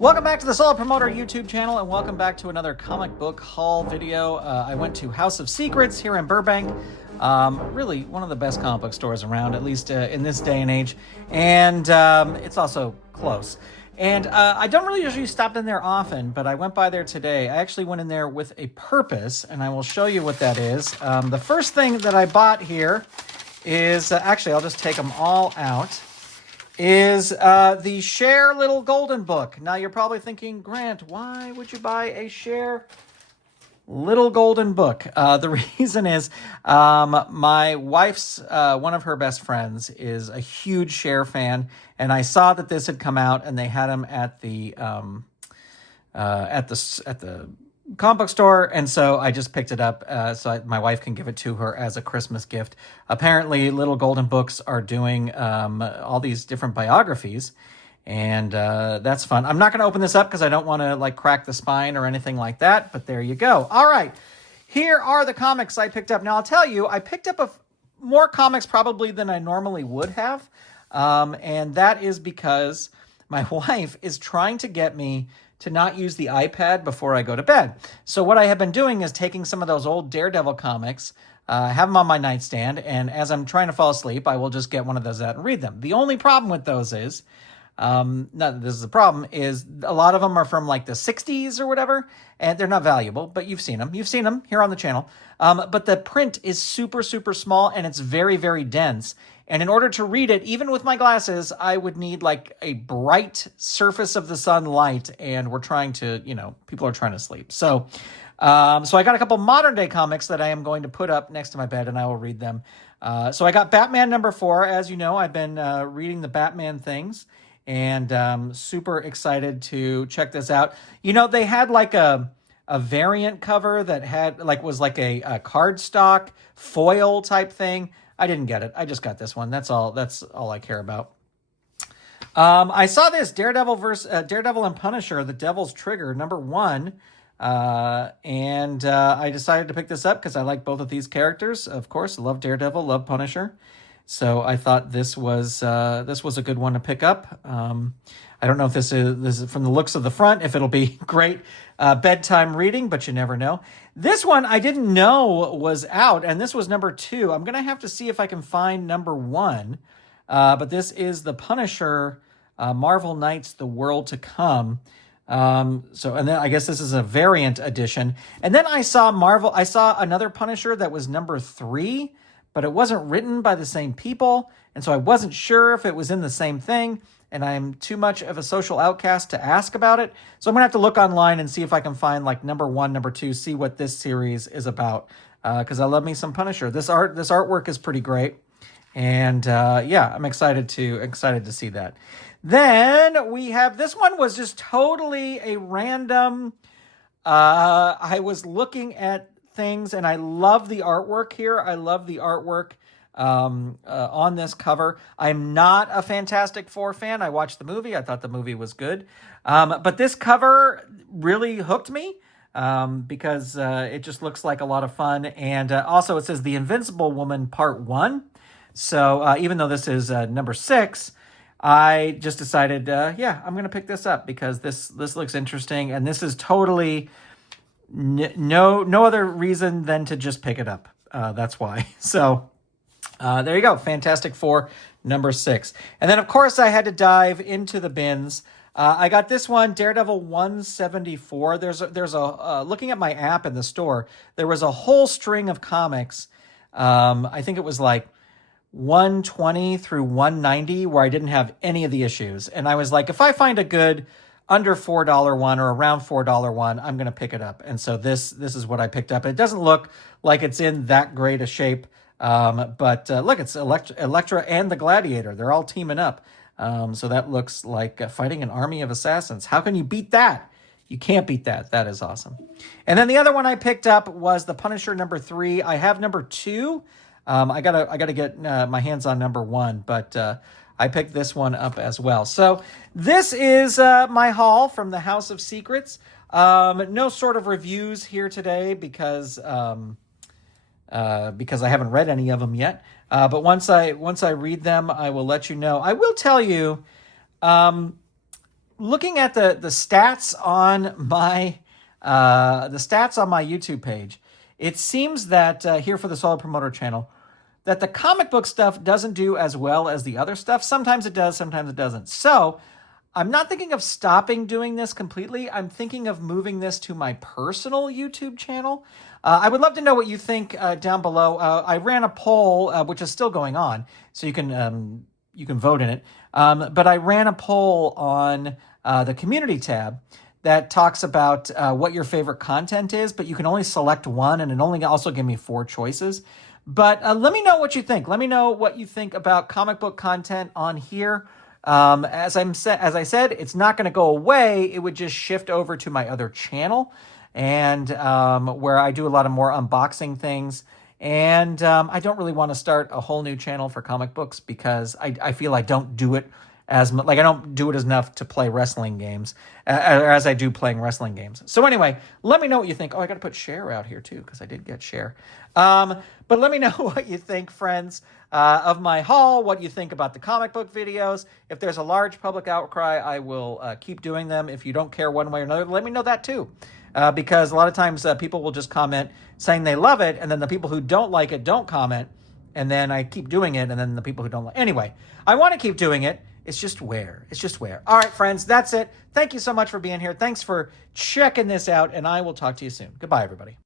Welcome back to the Solid Promoter YouTube channel, and welcome back to another comic book haul video. I went to House of Secrets here in Burbank. Really one of the best comic book stores around, at least in this day and age. And it's also close. And I don't really usually stop in there often, but I went by there today. I actually went in there with a purpose, and I will show you what that is. The first thing that I bought here is, actually I'll just take them all out, is the Cher Little Golden Book. Now you're probably thinking, Grant, why would you buy a Cher Little Golden Book? The reason is my wife's, one of her best friends is a huge Cher fan, and I saw that this had come out and they had them at the comic book store, and so I just picked it up so my wife can give it to her as a Christmas gift. Apparently, Little Golden Books are doing all these different biographies, and that's fun. I'm not going to open this up because I don't want to like crack the spine or anything like that, but there you go. All right, here are the comics I picked up. Now, I'll tell you, I picked up more comics probably than I normally would have, and that is because my wife is trying to get me to not use the iPad before I go to bed. So what I have been doing is taking some of those old Daredevil comics, have them on my nightstand, and as I'm trying to fall asleep, I will just get one of those out and read them. The only problem with those is, not that this is a problem, is a lot of them are from like the 60s or whatever, and they're not valuable, but you've seen them. You've seen them here on the channel. But the print is super, super small, and it's very, very dense. And in order to read it, even with my glasses, I would need like a bright surface of the sun light, and we're trying to, people are trying to sleep. So I got a couple modern day comics that I am going to put up next to my bed, and I will read them. So I got Batman #4. As you know, I've been reading the Batman things, and super excited to check this out. They had like a variant cover that had was like a cardstock foil type thing. I didn't get it. I just got this one. That's all I care about. I saw this Daredevil and Punisher, The Devil's Trigger, #1. And I decided to pick this up because I like both of these characters. Of course, I love Daredevil, love Punisher. So I thought this was a good one to pick up. I don't know if this is from the looks of the front, if it'll be great bedtime reading, but you never know. This one I didn't know was out, and this was #2. I'm going to have to see if I can find #1. But this is the Punisher Marvel Knights: The World to Come. And then I guess this is a variant edition. And then I saw another Punisher that was #3, but it wasn't written by the same people, and so I wasn't sure if it was in the same thing, and I'm too much of a social outcast to ask about it. So I'm going to have to look online and see if I can find like #1, #2, see what this series is about, because I love me some Punisher. This artwork is pretty great, and I'm excited to see that. Then we have, this one was just totally a random, I was looking at things, and I love the artwork here. I love the artwork on this cover. I'm not a Fantastic Four fan. I watched the movie. I thought the movie was good. But this cover really hooked me because it just looks like a lot of fun. And also it says The Invincible Woman Part 1. So even though this is #6, I just decided, I'm going to pick this up because this looks interesting. And this is totally no other reason than to just pick it up. That's why. So there you go. Fantastic Four #6. And then, of course, I had to dive into the bins. I got this one, Daredevil 174. There's a looking at my app in the store, there was a whole string of comics. I think it was like 120 through 190 where I didn't have any of the issues. And I was like, if I find a good under $4 one or around $4 one, I'm going to pick it up. And so this is what I picked up. It doesn't look like it's in that great a shape. But look, it's Elektra and the Gladiator. They're all teaming up. So that looks like fighting an army of assassins. How can you beat that? You can't beat that. That is awesome. And then the other one I picked up was the Punisher #3. I have #2. I gotta get my hands on #1, but I picked this one up as well. So this is my haul from the House of Secrets. No sort of reviews here today because I haven't read any of them yet. But once I read them, I will let you know. I will tell you, looking at the stats on my YouTube page, it seems that here for the Solo Promoter channel, that the comic book stuff doesn't do as well as the other stuff. Sometimes it does, sometimes it doesn't. So I'm not thinking of stopping doing this completely. I'm thinking of moving this to my personal YouTube channel. I would love to know what you think down below. I ran a poll, which is still going on, so you can vote in it. But I ran a poll on the community tab that talks about what your favorite content is, but you can only select one, and it only also gave me 4 choices. But let me know what you think. Let me know what you think about comic book content on here. As I said, it's not going to go away. It would just shift over to my other channel, and where I do a lot of more unboxing things. And I don't really want to start a whole new channel for comic books because I feel I don't do it as much, like I don't do it as enough to play wrestling games as I do playing wrestling games. So anyway, let me know what you think. Oh, I got to put share out here too because I did get share. But let me know what you think, friends, of my haul, what you think about the comic book videos. If there's a large public outcry, I will keep doing them. If you don't care one way or another, let me know that too. Because a lot of times people will just comment saying they love it, and then the people who don't like it don't comment, and then I keep doing it, and then the people who don't like it. Anyway, I want to keep doing it. It's just where. It's just where. All right, friends, that's it. Thank you so much for being here. Thanks for checking this out, and I will talk to you soon. Goodbye, everybody.